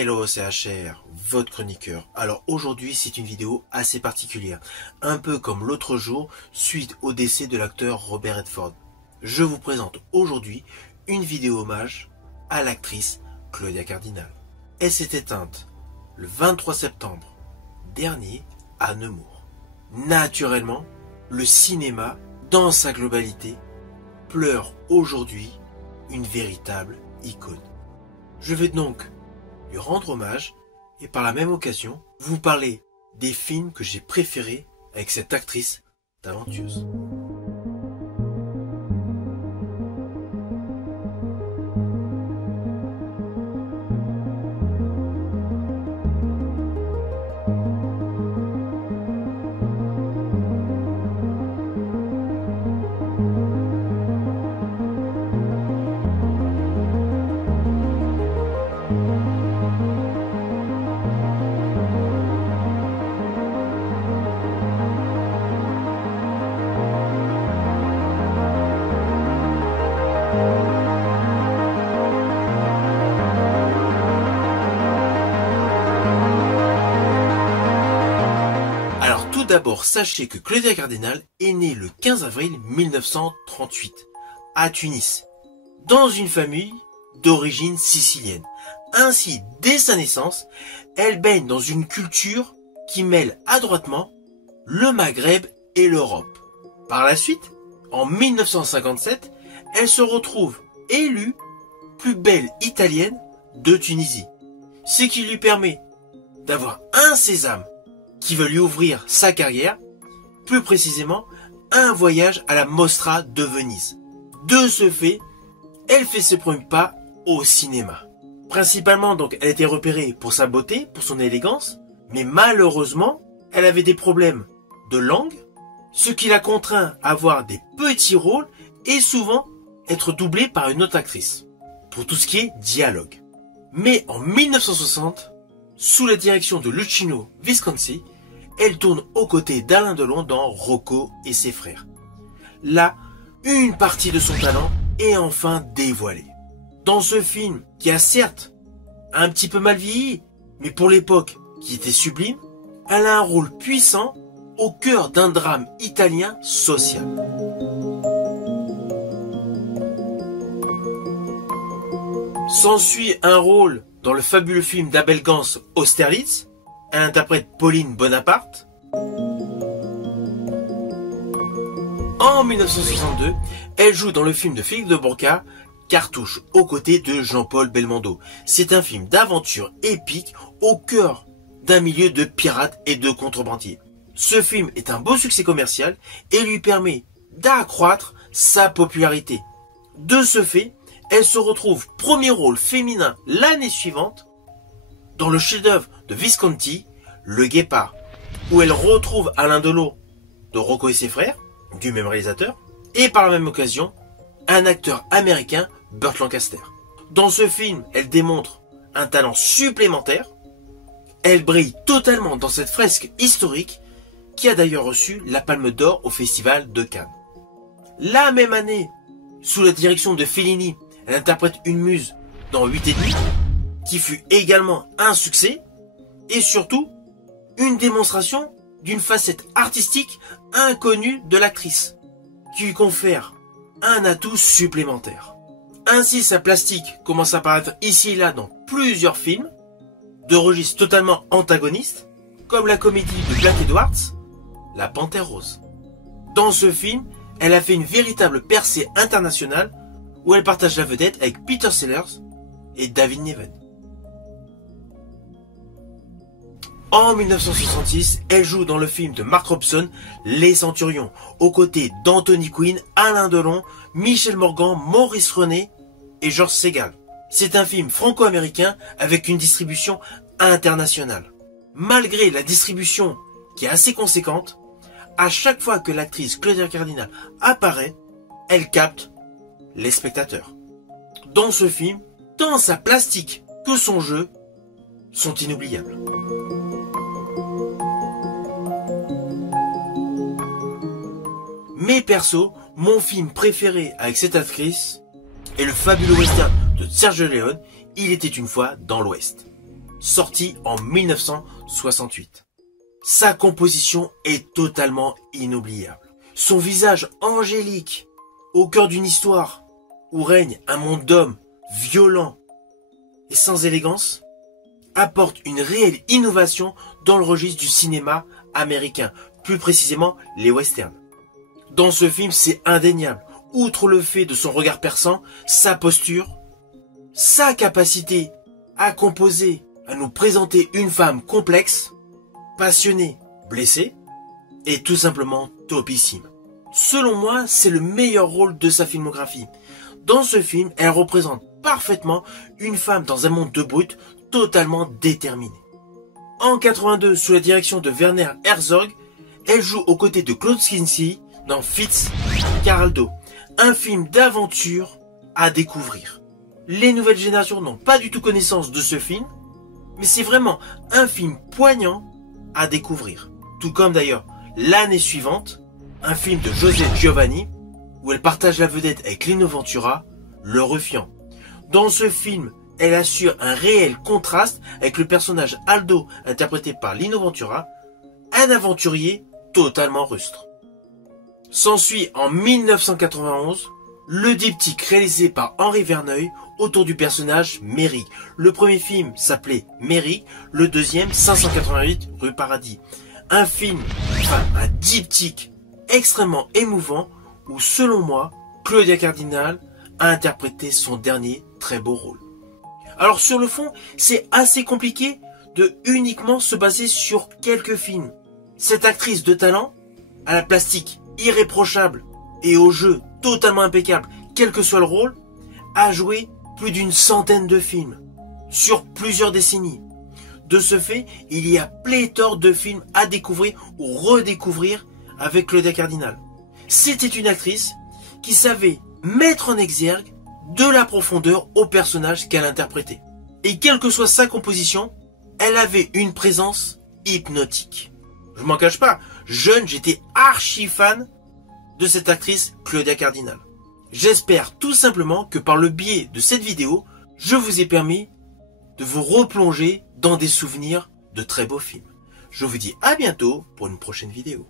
Hello CHR, votre chroniqueur. Alors aujourd'hui c'est une vidéo assez particulière, un peu comme l'autre jour suite au décès de l'acteur Robert Redford. Je vous présente aujourd'hui une vidéo hommage à l'actrice Claudia Cardinal. Elle s'est éteinte le 23 septembre dernier à Nemours. Naturellement, le cinéma, dans sa globalité, pleure aujourd'hui une véritable icône. Je vais donc lui rendre hommage et par la même occasion vous parler des films que j'ai préférés avec cette actrice talentueuse. D'abord, sachez que Claudia Cardinal est née le 15 avril 1938 à Tunis, dans une famille d'origine sicilienne. Ainsi, dès sa naissance, elle baigne dans une culture qui mêle adroitement le Maghreb et l'Europe. Par la suite, en 1957, elle se retrouve élue plus belle italienne de Tunisie, ce qui lui permet d'avoir un sésame qui veut lui ouvrir sa carrière, plus précisément un voyage à la Mostra de Venise. De ce fait, elle fait ses premiers pas au cinéma. Principalement, donc, elle était repérée pour sa beauté, pour son élégance, mais malheureusement, elle avait des problèmes de langue, ce qui la contraint à avoir des petits rôles et souvent être doublée par une autre actrice, pour tout ce qui est dialogue. Mais en 1960, sous la direction de Luchino Visconti, elle tourne aux côtés d'Alain Delon dans Rocco et ses frères. Là, une partie de son talent est enfin dévoilée. Dans ce film, qui a certes un petit peu mal vieilli, mais pour l'époque qui était sublime, elle a un rôle puissant au cœur d'un drame italien social. S'ensuit un rôle dans le fabuleux film d'Abel Gans Austerlitz. Elle interprète Pauline Bonaparte. En 1962, elle joue dans le film de Philippe de Broca, Cartouche, aux côtés de Jean-Paul Belmondo. C'est un film d'aventure épique au cœur d'un milieu de pirates et de contrebandiers. Ce film est un beau succès commercial et lui permet d'accroître sa popularité. De ce fait, elle se retrouve premier rôle féminin l'année suivante dans le chef-d'œuvre de Visconti, Le Guépard, où elle retrouve Alain Delon de Rocco et ses frères, du même réalisateur, et par la même occasion, un acteur américain, Burt Lancaster. Dans ce film, elle démontre un talent supplémentaire. Elle brille totalement dans cette fresque historique qui a d'ailleurs reçu la Palme d'Or au Festival de Cannes. La même année, sous la direction de Fellini, elle interprète une muse dans 8 et demi, qui fut également un succès, et surtout, une démonstration d'une facette artistique inconnue de l'actrice, qui lui confère un atout supplémentaire. Ainsi, sa plastique commence à apparaître ici et là dans plusieurs films, de registres totalement antagonistes, comme la comédie de Jack Edwards, La Panthère Rose. Dans ce film, elle a fait une véritable percée internationale, où elle partage la vedette avec Peter Sellers et David Niven. En 1966, elle joue dans le film de Mark Robson, Les Centurions, aux côtés d'Anthony Quinn, Alain Delon, Michel Morgan, Maurice René et Georges Segal. C'est un film franco-américain avec une distribution internationale. Malgré la distribution qui est assez conséquente, à chaque fois que l'actrice Claudia Cardinal apparaît, elle capte les spectateurs. Dans ce film, tant sa plastique que son jeu sont inoubliables. Mais perso, mon film préféré avec cette actrice est le fabuleux western de Sergio Leone, Il était une fois dans l'Ouest. sorti en 1968. Sa composition est totalement inoubliable. Son visage angélique, au cœur d'une histoire où règne un monde d'hommes violents et sans élégance, apporte une réelle innovation dans le registre du cinéma américain, plus précisément les westerns. Dans ce film, c'est indéniable. Outre le fait de son regard perçant, sa posture, sa capacité à composer, à nous présenter une femme complexe, passionnée, blessée, est tout simplement topissime. Selon moi, c'est le meilleur rôle de sa filmographie. Dans ce film, elle représente parfaitement une femme dans un monde de brutes totalement déterminée. En 82, sous la direction de Werner Herzog, elle joue aux côtés de Klaus Kinski dans Fitzcarraldo, un film d'aventure à découvrir. Les nouvelles générations n'ont pas du tout connaissance de ce film, mais c'est vraiment un film poignant à découvrir. Tout comme d'ailleurs l'année suivante, un film de José Giovanni, où elle partage la vedette avec Lino Ventura, Le Ruffian. Dans ce film, elle assure un réel contraste avec le personnage Aldo, interprété par Lino Ventura, un aventurier totalement rustre. S'ensuit en 1991, le diptyque réalisé par Henri Verneuil autour du personnage Méric. Le premier film s'appelait Méric, le deuxième 588 rue Paradis. Un diptyque extrêmement émouvant où, selon moi, Claudia Cardinal a interprété son dernier très beau rôle. Alors sur le fond, c'est assez compliqué de uniquement se baser sur quelques films. Cette actrice de talent, à la plastique irréprochable et au jeu totalement impeccable, quel que soit le rôle, a joué plus d'une centaine de films, sur plusieurs décennies. De ce fait, il y a pléthore de films à découvrir ou redécouvrir avec Claudia Cardinal. C'était une actrice qui savait mettre en exergue de la profondeur au personnage qu'elle interprétait. Et quelle que soit sa composition, elle avait une présence hypnotique. Je m'en cache pas, jeune, j'étais archi fan de cette actrice Claudia Cardinal. J'espère tout simplement que par le biais de cette vidéo, je vous ai permis de vous replonger dans des souvenirs de très beaux films. Je vous dis à bientôt pour une prochaine vidéo.